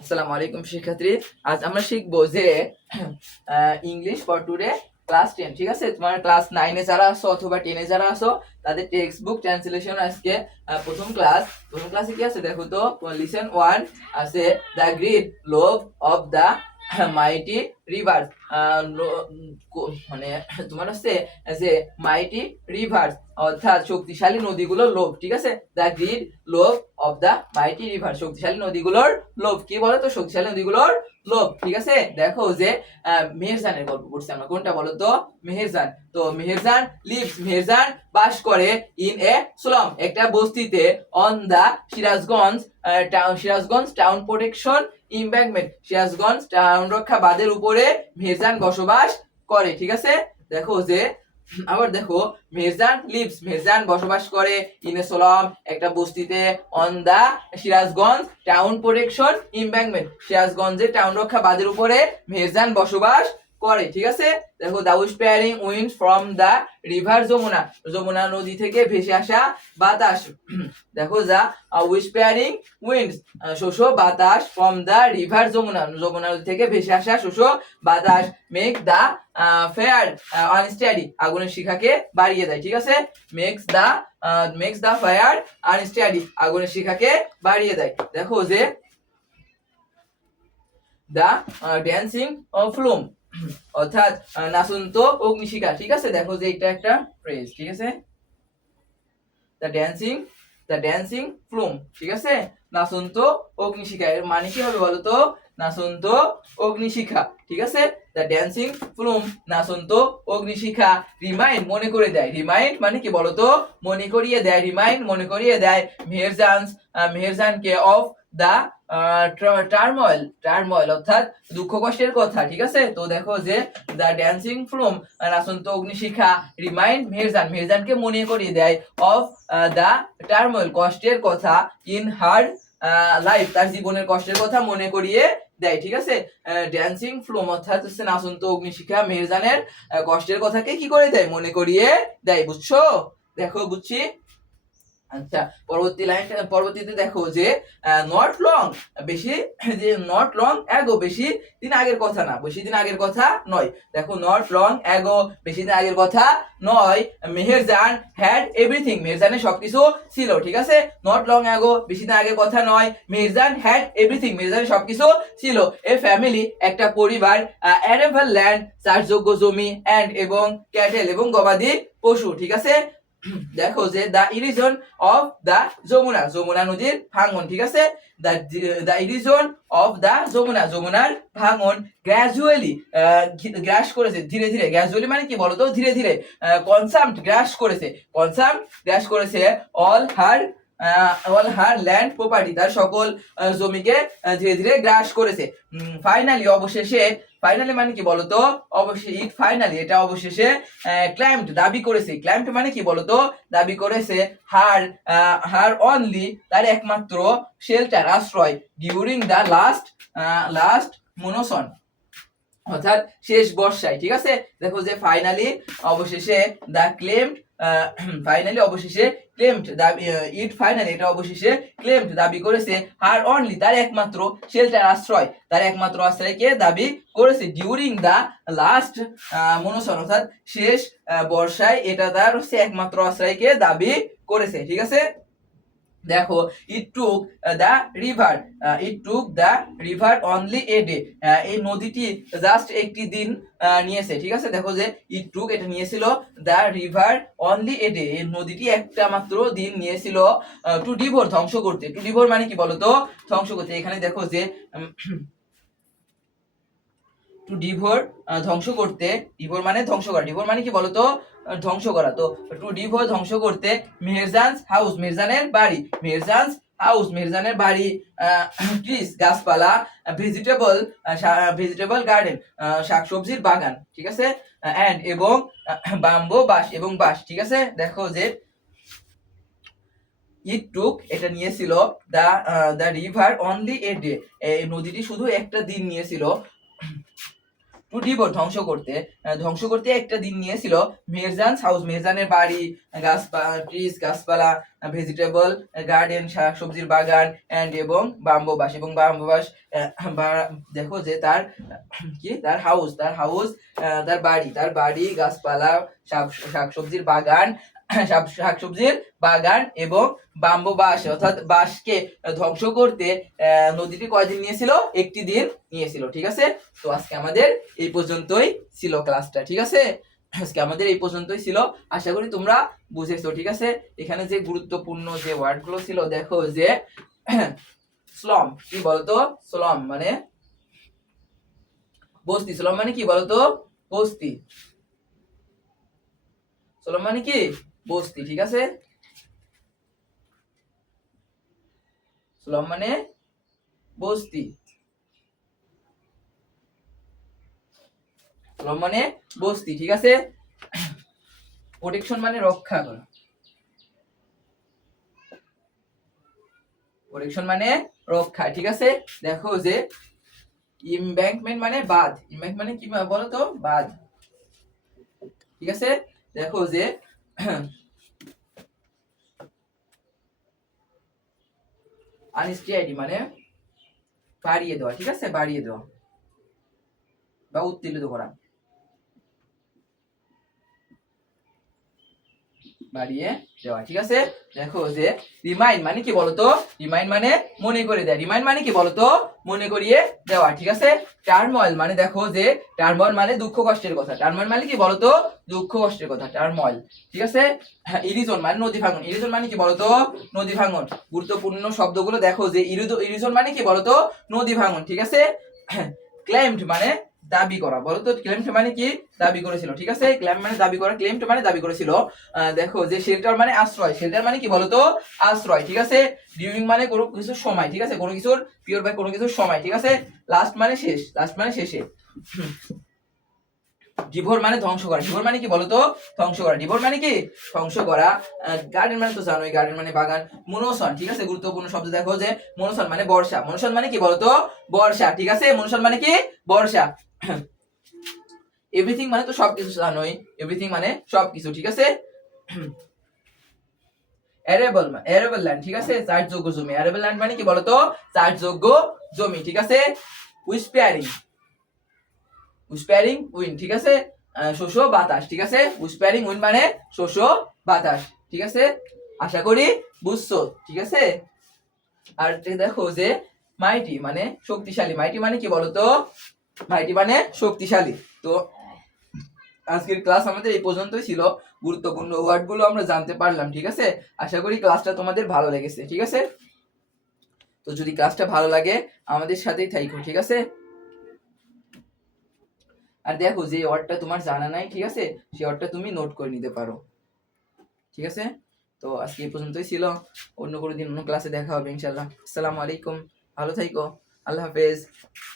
আসসালামু আলাইকুম শিক্ষার্থী। আজ আমরা শিখবো যে ইংলিশ ফর টুডে ক্লাস 10। ঠিক আছে, তোমার ক্লাস 9 এ যারা আছো অথবা 10 এ যারা আছো তাদের টেক্সট বুক ট্রান্সলেশন আজকে প্রথম ক্লাসে কি আছে দেখো তো। লিসন 1 আছে দ্য গ্রেট লোভ অফ দ্য মাইটি রিভার। মানে তোমার হচ্ছে যে মাইটি রিভার অর্থাৎ শক্তিশালী নদীগুলোর লোভ। ঠিক আছে, দ্য গ্রেট লোভ অফ দ্য মাইটি রিভার, শক্তিশালী নদীগুলোর লোভ। কি বলো তো? শক্তিশালী নদীগুলোর লোভ। ঠিক আছে, দেখো যে মেহেরজানের গল্প পড়ছি আমরা। কোনটা বলো তো? মেহেরজান। তো মেহেরজান লিভস, মেহেরজান বাস করে ইন এ স্লাম, একটা বস্তিতে, on the Sirajganj town protection embankment, Sirajganj town রক্ষা বাঁধের উপরে মেহেরজান বসবাস করে। ঠিক আছে, দেখো যে আবার দেখো মেহেরজান লিভস, মেহেরজান বসবাস করে ইন এ স্লাম, একটা বস্তিতে, on the Sirajganj town protection embankment, সিরাজগঞ্জের টাউন রক্ষা বাঁধের উপরে মেহেরজান বসবাস করে। ঠিক আছে, দেখো the whispering wind from the river Jamuna, Jamuna নদী থেকে ভেসে আসা বাতাস। দেখো যা উইসপারিং উইন্ডস, শোষো বাতাস, from the river Jamuna, Jamuna নদী থেকে ভেসে আসা শোষো বাতাস, মেক দা ফায়ার আনস্টাডি, আগুনের শিখাকে বাড়িয়ে দেয়। ঠিক আছে, মেক্স দা ফায়ার আনস্টাডি, আগুনের শিখাকে বাড়িয়ে দেয়। দেখো যে দা ড্যান্সিং ফ্লুম, অর্থাৎ নাচন্ত অগ্নিশিখা। ঠিক আছে, দেখো যে এটা একটা ফ্রেজ। ঠিক আছে, দ্য ড্যান্সিং ফ্লুম। ঠিক আছে, নাচন্ত অগ্নিশিখা, এর মানে কি হবে বলো তো? নাচন্ত অগ্নিশিখা। ঠিক আছে, দ্য ড্যান্সিং ফ্লুম, নাচন্ত অগ্নিশিখা। রিমাইন্ড, মনে করে দেয়। রিমাইন্ড মানে কি বলো তো? মনে করিয়ে দেয়। রিমাইন্ড, মনে করিয়ে দেয় মেহেরজানকে অফ দা টার্ময়েল অর্থাৎ দুঃখ কষ্টের কথা। ঠিক আছে, তো দেখো যে দা ড্যান্সিং ফ্লুম, নাচন্ত অগ্নিশিখা, রিমাইন্ড মেহেরজানকে মনে করিয়ে দেয় অফ দা টার্ময়েল, কষ্টের কথা, ইন হার লাইফ, তার জীবনের কষ্টের কথা মনে করিয়ে দেয়। ঠিক আছে, ড্যান্সিং ফ্লুম অর্থাৎ হচ্ছে নাচন্ত অগ্নিশিখা মেহেরজানের কষ্টের কথাকে কি করে দেয়? মনে করিয়ে দেয়। বুঝছো? দেখো বুঝছি। আচ্ছা, পরবর্তীতে দেখো যে নট লং, বেশি যে নট লং অ্যাগো, বেশি দিন আগের কথা না, বেশি দিন আগের কথা নয়। দেখো নট লং অ্যাগো, বেশি দিন আগের কথা নয়, মেহেরজান হ্যাড এভরিথিং, মেহেরজানের সবকিছু ছিল। ঠিক আছে, নট লং অ্যাগো, বেশি দিন আগের কথা নয়, মেহেরজান হ্যাড এভরিথিং, মেহেরজানের সবকিছু ছিল। এ ফ্যামিলি, একটা পরিবার, অ্যারেভাল ল্যান্ড, চাষযোগ্য জমি, অ্যান্ড এবং ক্যাটেল এবং গবাদি পশু। ঠিক আছে, দেখো যে the erosion of the Jamuna, Jamuna নদীর ভাঙন। ঠিক আছে, the erosion of the Jamuna, যমুনার ভাঙন, গ্র্যাজুয়ালি গ্রাস করেছে, ধীরে ধীরে। গ্র্যাজুয়ালি মানে কি বলতো? ধীরে ধীরে। কনসামড, গ্রাস করেছে অল হার ল্যান্ড প্রপার্টি, তার সকল জমিকে ধীরে ধীরে গ্রাস করেছে। ফাইনালি, অবশেষে, ফাইনালি মানে কি বলতো? অবশ্যই ফাইনালি, এটা অবশেষে ক্লাইম্ড, দাবি করেছে। ক্লাইম্ড মানে কি বলতো? দাবি করেছে হার অনলি, তার একমাত্র শেল্টার, আশ্রয়, ডিউরিং দা লাস্ট মনসন, অর্থাৎ শেষ বর্ষায়। ঠিক আছে, দেখো যে ফাইনালি, অবশেষে, দা ক্লেমড, ফাইনালি অবশেষে, ক্লেমড ফাইনালি, এটা অবশেষে ক্লেমড দাবি করেছে, হার অনলি, তার একমাত্র শেল্টার, আশ্রয়, তার একমাত্র আশ্রয়কে দাবি করেছে, ডিউরিং দা লাস্ট মনসন, অর্থাৎ শেষ বর্ষায় এটা তার হচ্ছে একমাত্র আশ্রয়কে দাবি করেছে। ঠিক আছে, দেখো it took the river only a day, এই নদীটি জাস্ট একটি দিন নিয়েছে। ঠিক আছে, দেখো যে ইট টুক, এটা নিয়েছিল, the river only a day, এই নদীটি একটা মাত্র দিন নিয়েছিল, টু ডিভোর, ধ্বংস করতে। টু ডিভোর মানে কি বলতো? ধ্বংস করতে। এখানে দেখো যে টু ডিভোর, ধ্বংস করতে, ডিভোর মানে ধ্বংস করা, ডিভোর মানে কি বলতো? ধ্বংস করা। তো টু ডিভোর, ধ্বংস করতে, মেহেরজানস হাউস, মেহেরজানের বাড়ি, মেহেরজানস হাউস, মেহেরজানের বাড়ি, ট্রিস, গাছপালা, ভেজিটেবল গার্ডেন, শাকসবজির বাগান। ঠিক আছে, অ্যান্ড এবং বাম্বো, বাঁশ, এবং বাঁশ। ঠিক আছে, দেখো যে ইট টুক, এটা নিয়েছিল, the river only a day, এই নদীটি শুধু একটা দিন নিয়েছিল, টু ডিভোর ধ্বংস করতে একটা দিন নিয়েছিল মিরজানস হাউস, মিরজানের বাড়ি, ট্রিজ গাছপালা, ভেজিটেবল গার্ডেন শাকসবজির বাগান, এন্ড এবং বাম্বুবাস, দেখো যে তার হাউস, তার বাড়ি গাছপালা, শাকসবজির বাগান, শাকসবজির বাগান এবং বাম্বু বাঁশ অর্থাৎ বাঁশকে ধ্বংস করতে নদীটি কয়দিন নিয়েছিল? একটি দিন নিয়েছিল। ঠিক আছে, তো আজকে আমাদের এই পর্যন্তই ছিল ক্লাসটা। ঠিক আছে, আজকে আমাদের এই পর্যন্তই ছিল, আশা করি তোমরা বুঝেছো। ঠিক আছে, এখানে যে গুরুত্বপূর্ণ যে ওয়ার্ড গুলো ছিল, দেখো যে স্লম কি বলতো? স্লম মানে বস্তি। স্লম মানে কি বলতো? বস্তি। স্লম মানে কি? বস্তি। ঠিক আছে, স্লম মানে বস্তি। স্লম মানে বস্তি। ঠিক আছে, প্রোটেকশন মানে রক্ষা করা। প্রোটেকশন মানে রক্ষা। ঠিক আছে, দেখো যে ইমব্যাঙ্কমেন্ট মানে বাঁধ। ইমব্যাঙ্ক মানে কি বলো তো? বাঁধ। ঠিক আছে, দেখো যে আনস্টিয়াইটি মানে বাড়িয়ে দেওয়া। ঠিক আছে, বাড়িয়ে দেওয়া বা উত্তেজিত করা, বাড়িয়ে দেওয়া। ঠিক আছে, দেখো যে রিমাইন্ড মানে কি বলতো? রিমাইন্ড মানে মনে করে দেয়। রিমাইন্ড মানে কি বলতো? মনে করিয়ে দেওয়া। ঠিক আছে, টার্ময়েল মানে দেখো যে টার্ময়েল মানে দুঃখ কষ্টের কথা। টার্ময়েল মানে কি বলতো? দুঃখ কষ্টের কথা, টার্ময়েল। ঠিক আছে, ইরিজন মানে নদী ভাঙন। ইরিজন মানে কি বলতো? নদী ভাঙন। গুরুত্বপূর্ণ শব্দগুলো দেখো যে ইরিজন মানে কি বলতো? নদী ভাঙন। ঠিক আছে, ক্লেমড মানে দাবি করা। বলো তো ক্লেমড মানে কি? দাবি করেছিল। ঠিক আছে, ক্লেম মানে দাবি করা, ক্লেমড মানে দাবি করেছিল। দেখো যে শেল্টার মানে আশ্রয়। শেল্টার মানে কি বলতো? আশ্রয়। ঠিক আছে, ডিউরিং মানে কোনো কিছুর সময়। ঠিক আছে, কোনো কিছুর পিওর বাই কোনো কিছুর সময়। ঠিক আছে, লাস্ট মানে শেষ, লাস্ট মানে শেষে। ডিভোর মানে ধ্বংস করা। ডিভোর মানে কি বলতো? ধ্বংস করা। ডিভোর মানে কি? ধ্বংস করা। গার্ডেন মানে তো জানোই, গার্ডেন মানে বাগান। মনসন, ঠিক আছে, গুরুত্বপূর্ণ শব্দ দেখো যে মনসন মানে বর্ষা। মনসন মানে কি বলতো? বর্ষা। ঠিক আছে, মনসন মানে কি? বর্ষা। এভরিথিং মানে তো সবকিছু জানোই, এভরিথিং মানে সবকিছু। ঠিক আছে, অ্যারেবল ল্যান্ড। ঠিক আছে, চাষযোগ্য জমি। অ্যারেবল ল্যান্ড মানে কি বলতো? চাষযোগ্য জমি। ঠিক আছে, উইসপ্যারিং উইন্ড। ঠিক আছে, শোষ বাতাস। ঠিক আছে, উইসপ্যারিং উইন্ড মানে শোষ বাতাস। ঠিক আছে, আশা করি বুঝছো। ঠিক আছে, আর দেখো যে মাইটি মানে শক্তিশালী। মাইটি মানে কি বলতো? মাইটি মানে শক্তিশালী। তো আজকের ক্লাস আমাদের এই পর্যন্তই ছিল। গুরুত্বপূর্ণ ওয়ার্ড গুলো আমরা জানতে পারলাম। ঠিক আছে, আশা করি ক্লাসটা তোমাদের ভালো লেগেছে। ঠিক আছে, তো যদি ক্লাসটা ভালো লাগে আমাদের সাথেই থাকো। ঠিক আছে, আর দেখো যে ওয়ার্ডটা তোমার জানা নাই, ঠিক আছে, সেই ওয়ার্ডটা তুমি নোট করে নিতে পারো। ঠিক আছে, তো আজকে এই পর্যন্তই ছিল। অন্য কোনো দিন অন্য ক্লাসে দেখা হবে ইনশাআল্লাহ। আসসালামু আলাইকুম, ভালো থাইকো, আল্লাহ হাফেজ।